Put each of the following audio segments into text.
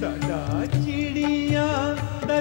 ਸਾਡਾ ਚਿੜੀਆਂ ਦਾ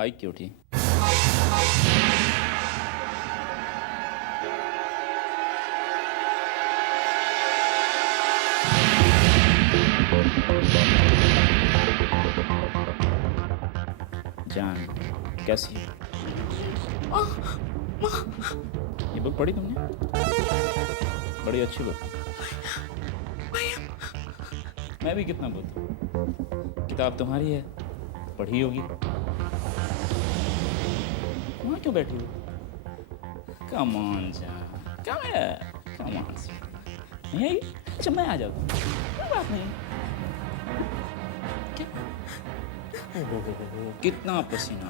हाय क्यूटी। जान कैसी है? ये बुक पढ़ी तुमने? बड़ी अच्छी बुक। मैं भी कितना बोलता, किताब तुम्हारी है, पढ़ी होगी। वहाँ क्यों बैठी हो? कम ऑन जान, कम ऑन। नहीं आई? अच्छा मैं आ जाता हूँ, कोई बात नहीं। क्या? ओहो, कितना पसीना।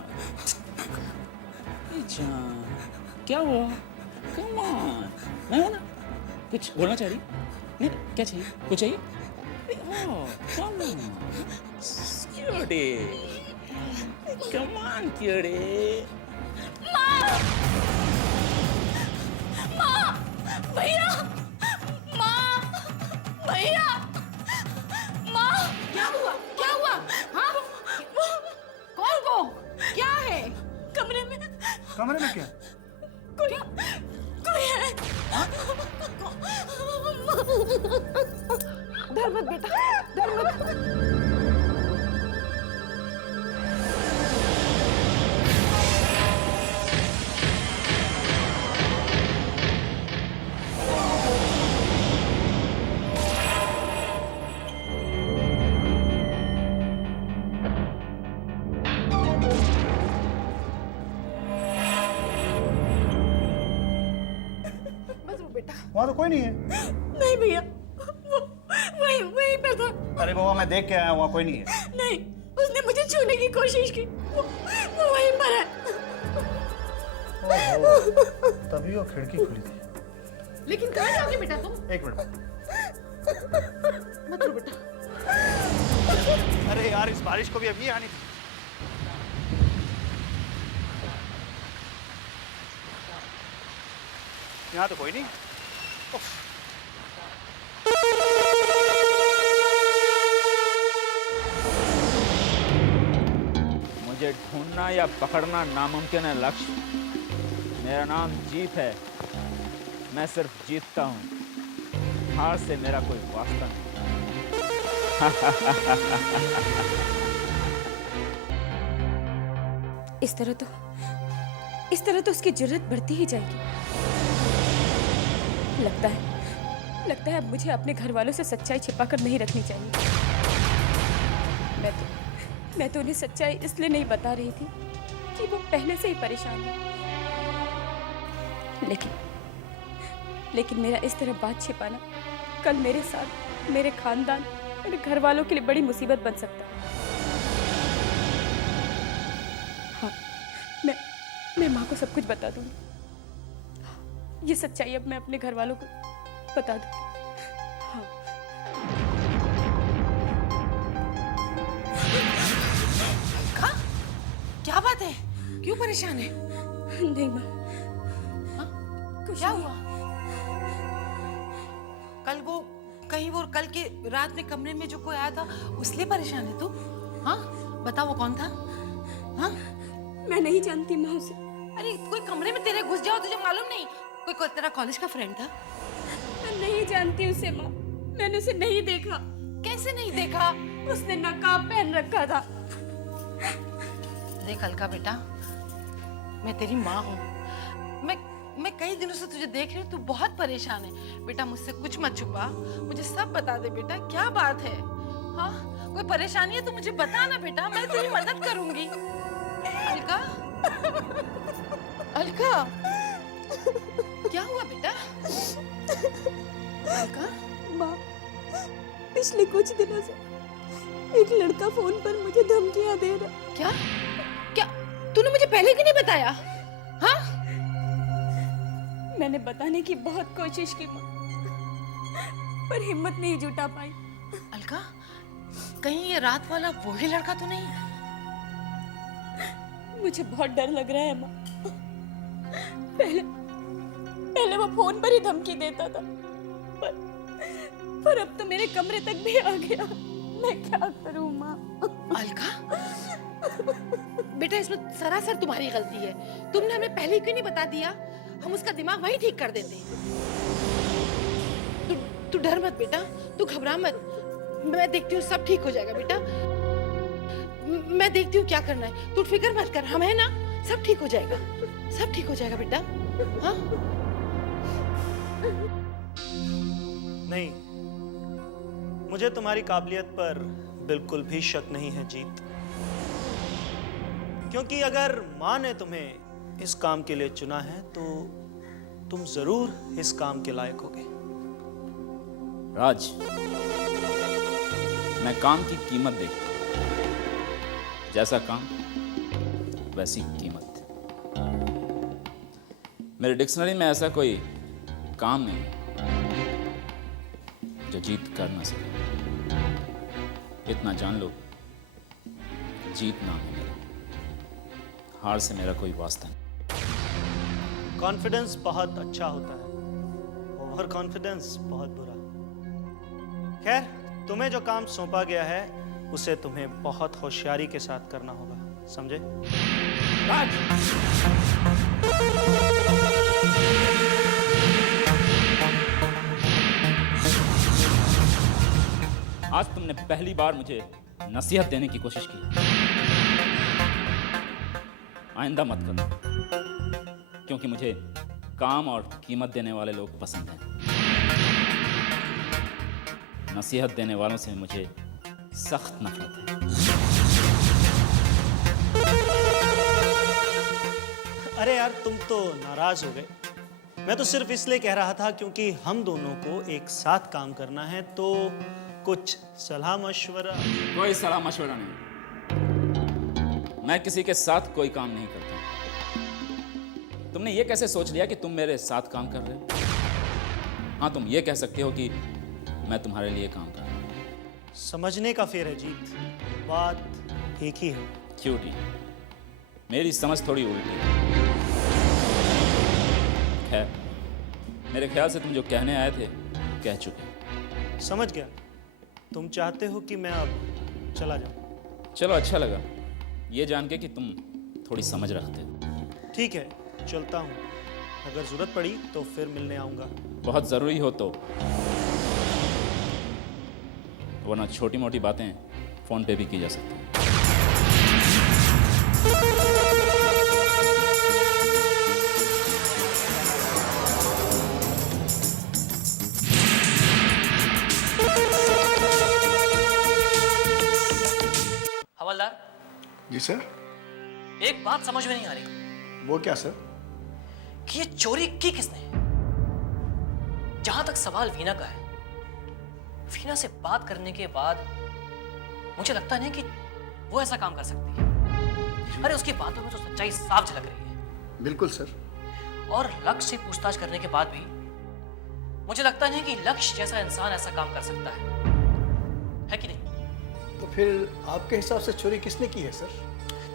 जान क्या हुआ? कम ऑन, मैं हूँ ना। कुछ बोलना चाह रही? नहीं, क्या चाहिए? कुछ चाहिए? Come on, cutie. Come on, cutie. माँ, भैया, माँ, भैया, माँ, क्या हुआ? क्या हुआ? हाँ? कौन को? क्या है? कमरे में क्या? कोई है? डर मत बेटा, डर मत। वहाँ तो कोई नहीं है। नहीं भैया, वो वहीं पर था। अरे बाबा मैं देख के आया, वहाँ कोई नहीं है। नहीं, उसने मुझे छूने की कोशिश की। वो वहीं पर है। ओहो, तभी वो खिड़की खुली थी। लेकिन कहाँ जाओगे बेटा तुम? एक मिनट। मत रो बेटा। अरे यार इस बारिश को भी अभी आनी थी। यहाँ तो कोई नहीं। मुझे ढूंढना या पकड़ना नामुमकिन है लक्ष्य। मेरा नाम जीत है, मैं सिर्फ जीतता हूँ, हार से मेरा कोई वास्ता नहीं। इस तरह तो उसकी जुर्रत बढ़ती ही जाएगी। लगता है अब मुझे अपने घर वालों से सच्चाई छिपाकर नहीं रखनी चाहिए। मैं तो उन्हें सच्चाई इसलिए नहीं बता रही थी कि वो पहले से ही परेशान है। लेकिन मेरा इस तरह बात छिपाना कल मेरे साथ, मेरे खानदान, मेरे घर वालों के लिए बड़ी मुसीबत बन सकता है। हाँ, मैं माँ को सब कुछ बता दूंगी। ये सच्चाई अब मैं अपने घर वालों को बता दूंगी। हाँ। क्या बात है? क्यों परेशान है? नहीं माँ, क्या हुआ? कल वो कहीं वो कल के रात में कमरे में जो कोई आया था उसलिए परेशान है तू? हाँ, बताओ वो कौन था? हाँ? मैं नहीं जानती माँ उसे। अरे कोई कमरे में तेरे घुस जाओ तुझे मालूम नहीं? कोई तेरा कॉलेज का फ्रेंड था? मैं नहीं जानती उसे माँ, मैंने उसे नहीं देखा। कैसे नहीं देखा? उसने नकाब पहन रखा था। देख अलका बेटा, मैं तेरी माँ हूँ। मैं कई दिनों से तुझे देख रही हूँ, तू बहुत परेशान है। बेटा मुझसे कुछ मत छुपा, मुझे सब बता दे बेटा, क्या बात है? हाँ, कोई परेशानी है तो मुझे बता ना बेटा, मैं तेरी मदद करूंगी। अलका, अलका, क्या हुआ बेटा? अलका, माँ, पिछले कुछ दिनों से एक लड़का फोन पर मुझे धमकियां दे रहा। क्या? क्या? तूने मुझे पहले क्यों नहीं बताया? हाँ? मैंने बताने की बहुत कोशिश की माँ, पर हिम्मत नहीं जुटा पाई। अलका, कहीं ये रात वाला वही लड़का तो नहीं? मुझे बहुत डर लग रहा है माँ। पहले वो फोन पर ही धमकी देता था, पर अब तो मेरे कमरे तक भी आ गया। मैं क्या करूँ माँ? अलका, बेटा इसमें सरासर तुम्हारी गलती है। तुमने हमें पहले क्यों नहीं बता दिया? हम उसका दिमाग वहीं ठीक कर देते। तू डर मत बेटा, तू घबरा मत। मैं देखती हूँ सब ठीक हो जाएगा बेटा। मैं देखती हूँ क्या करना है, तू फिक्र मत कर, हम है ना, सब ठीक हो जाएगा, सब ठीक हो जाएगा बेटा। हाँ? नहीं, मुझे तुम्हारी काबिलियत पर बिल्कुल भी शक नहीं है जीत, क्योंकि अगर माँ ने तुम्हें इस काम के लिए चुना है तो तुम जरूर इस काम के लायक होगे। राज, मैं काम की कीमत देखता हूं। जैसा काम वैसी कीमत। मेरे डिक्शनरी में ऐसा कोई काम नहीं जो जीत कर ना सके। इतना जान लो, जीत नाम है मेरा, हार से मेरा कोई वास्ता नहीं। कॉन्फिडेंस बहुत अच्छा होता है, ओवर कॉन्फिडेंस बहुत बुरा। खैर, तुम्हें जो काम सौंपा गया है उसे तुम्हें बहुत होशियारी के साथ करना होगा, समझे? राज! आज तुमने पहली बार मुझे नसीहत देने की कोशिश की। आइंदा मत करो, क्योंकि मुझे काम और कीमत देने वाले लोग पसंद हैं। नसीहत देने वालों से मुझे सख्त नफरत है। अरे यार, तुम तो नाराज हो गए। मैं तो सिर्फ इसलिए कह रहा था क्योंकि हम दोनों को एक साथ काम करना है, तो कुछ सलाह मशवरा। कोई सलाह मशवरा नहीं। मैं किसी के साथ कोई काम नहीं करता। तुमने ये कैसे सोच लिया कि तुम मेरे साथ काम कर रहे हो? हाँ, तुम ये कह सकते हो कि मैं तुम्हारे लिए काम कर रहा हूं। समझने का फेर है जीत, बात एक ही है। क्यूटी, मेरी समझ थोड़ी उल्टी है। खैर, मेरे ख्याल से तुम जो कहने आए थे कह चुके। समझ गया, तुम चाहते हो कि मैं अब चला जाऊं। चलो, अच्छा लगा ये जान के कि तुम थोड़ी समझ रखते हो। ठीक है, चलता हूं। अगर जरूरत पड़ी तो फिर मिलने आऊंगा। बहुत ज़रूरी हो तो, वरना छोटी मोटी बातें फ़ोन पे भी की जा सकती हैं। हवलदार जी सर। एक बात समझ में नहीं आ रही वो क्या सर? कि ये चोरी की किसने? जहां तक सवाल वीना का है, वीना से बात करने के बाद मुझे लगता नहीं कि वो ऐसा काम कर सकती है। अरे उसकी बातों में तो सच्चाई साफ झलक रही है। बिल्कुल सर। और लक्ष्य से पूछताछ करने के बाद भी मुझे लगता नहीं कि लक्ष्य जैसा इंसान ऐसा काम कर सकता है कि नहीं? तो फिर आपके हिसाब से चोरी किसने की है सर?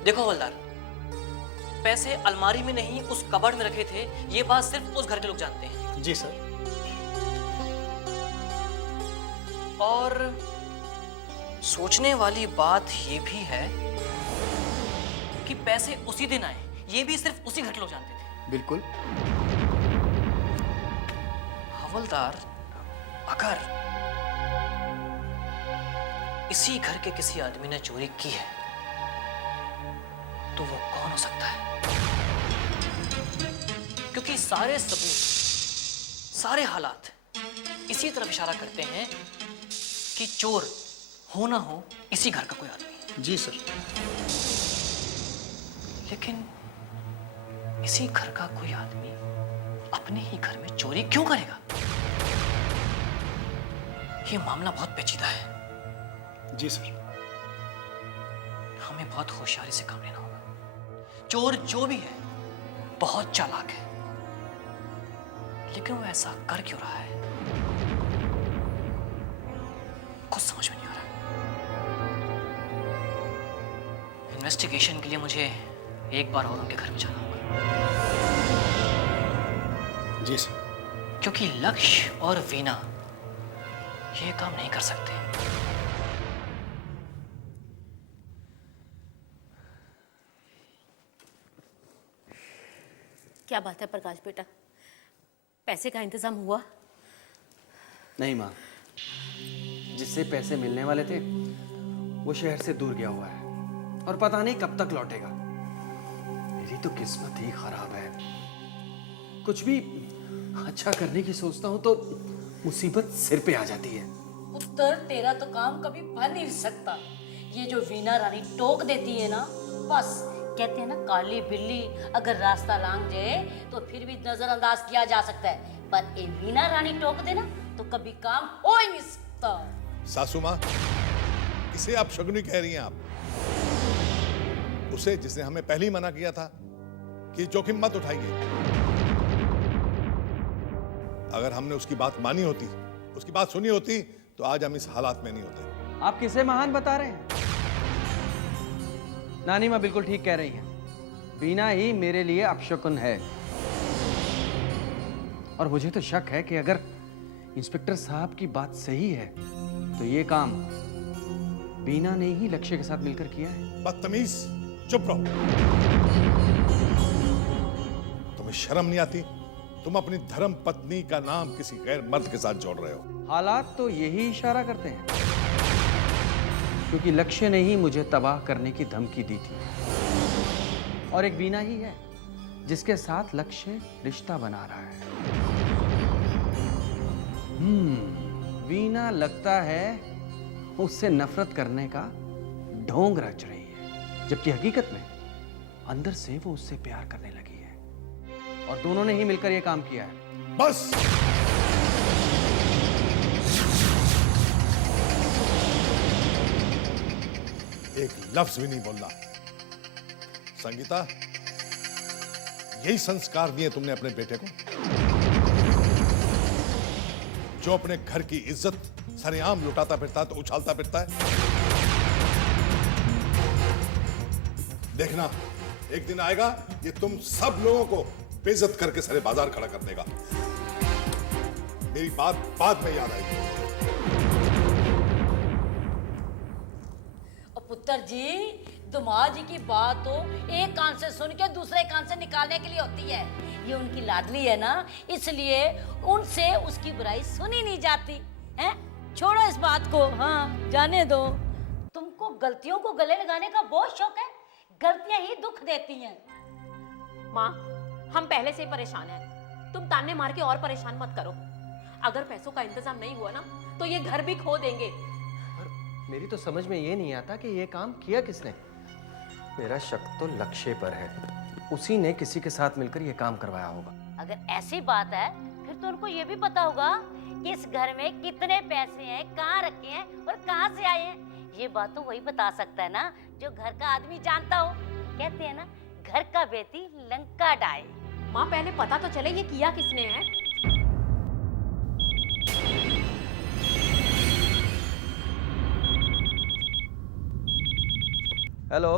देखो हवलदार, पैसे अलमारी में नहीं उस कबर्ड में रखे थे, ये बात सिर्फ उस घर के लोग जानते हैं। जी सर। और सोचने वाली बात ये भी है कि पैसे उसी दिन आए, ये भी सिर्फ उसी घर के लोग जानते थे। बिल्कुल। हवलदार, अगर इसी घर के किसी आदमी ने चोरी की है तो वो कौन हो सकता है? क्योंकि सारे सबूत, सारे हालात इसी तरफ इशारा करते हैं कि चोर हो ना हो इसी घर का कोई आदमी। जी सर। लेकिन इसी घर का कोई आदमी अपने ही घर में चोरी क्यों करेगा? ये मामला बहुत पेचीदा है। जी सर। हमें बहुत होशियारी से काम लेना होगा। चोर जो भी है बहुत चालाक है, लेकिन वो ऐसा कर क्यों रहा है कुछ समझ में नहीं आ रहा। इन्वेस्टिगेशन के लिए मुझे एक बार और उनके घर में जाना होगा। जी सर। क्योंकि लक्ष्य और वीना ये काम नहीं कर सकते। क्या बात है प्रकाश बेटा, पैसे का इंतजाम हुआ? नहीं माँ, जिससे पैसे मिलने वाले थे वो शहर से दूर गया हुआ है और पता नहीं कब तक लौटेगा। मेरी तो किस्मत ही खराब है। कुछ भी अच्छा करने की सोचता हूँ तो मुसीबत सिर पे आ जाती है। उत्तर तेरा तो काम कभी बन नहीं सकता। ये जो वीना रानी टोक देती है ना, बस कहते हैं ना काली बिल्ली अगर रास्ता लांग जाए तो फिर भी नजरअंदाज किया जा सकता है, पर ये वीना रानी टोक देना तो कभी काम हो ही नहीं सकता। सासू माँ, इसे आप शगुनी कह रही हैं आप? उसे जिसने हमें पहले ही मना किया था कि जोखिम मत उठाइए। अगर हमने उसकी बात मानी होती, उसकी बात सुनी होती, तो आज हम इस हालात में नहीं होते। आप किसे महान बता रहे हैं? नानी माँ बिल्कुल ठीक कह रही हैं। वीना ही मेरे लिए अपशकुन है। और मुझे तो शक है कि अगर इंस्पेक्टर साहब की बात सही है तो ये काम वीना ने ही लक्ष्य के साथ मिलकर किया है। बदतमीज, चुप रहो। तुम्हें शर्म नहीं आती? तुम अपनी धर्म पत्नी का नाम किसी गैर मर्द के साथ जोड़ रहे हो। हालात तो यही इशारा करते हैं, क्योंकि लक्ष्य ने ही मुझे तबाह करने की धमकी दी थी। और एक वीना ही है जिसके साथ लक्ष्य रिश्ता बना रहा है। वीना लगता है उससे नफरत करने का ढोंग रच रही है, जबकि हकीकत में अंदर से वो उससे प्यार करने लगी है। और दोनों ने ही मिलकर यह काम किया है। बस एक लफ्ज भी नहीं बोलना। संगीता, यही संस्कार दिए तुमने अपने बेटे को, जो अपने घर की इज्जत सरेआम लुटाता फिरता है तो उछालता फिरता है। देखना, एक दिन आएगा ये तुम सब लोगों को बेइज्जत करके सारे बाजार खड़ा कर देगा। मेरी बात बाद में याद आएगी। पुत्र जी, दामाद जी की बात तो एक कान से सुन के दूसरे कान से निकालने के लिए होती है। ये उनकी लाडली है ना, इसलिए उनसे उसकी बुराई सुनी नहीं जाती है। छोड़ो इस बात को, हाँ जाने दो। तुमको गलतियों को गले लगाने का बहुत शौक है। गलतियां ही दुख देती हैं। माँ, हम पहले से ही परेशान हैं। तुम ताने मार के और परेशान मत करो। अगर पैसों का इंतजाम नहीं हुआ ना तो ये घर भी खो देंगे। मेरी तो समझ में ये नहीं आता कि ये काम किया किसने। मेरा शक तो लक्ष्य पर है। उसी ने किसी के साथ मिलकर ये काम करवाया होगा। अगर ऐसी बात है फिर तो उनको ये भी पता होगा कि इस घर में कितने पैसे हैं, कहाँ रखे हैं और कहाँ से आए हैं। ये बात तो वही बता सकता है ना जो घर का आदमी जानता हो। कहते हैं ना, घर का बेटी लंका डाए। माँ, पहले पता तो चले ये किया किसने है। हेलो,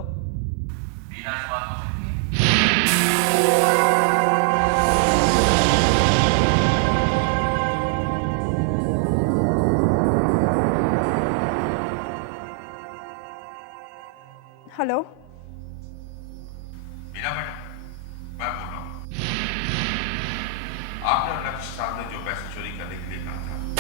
हेलो, मीना मैडम, मैं बोल रहा हूँ। आपने और लक्ष्य साहब ने जो पैसे चोरी करने के लिए कहा था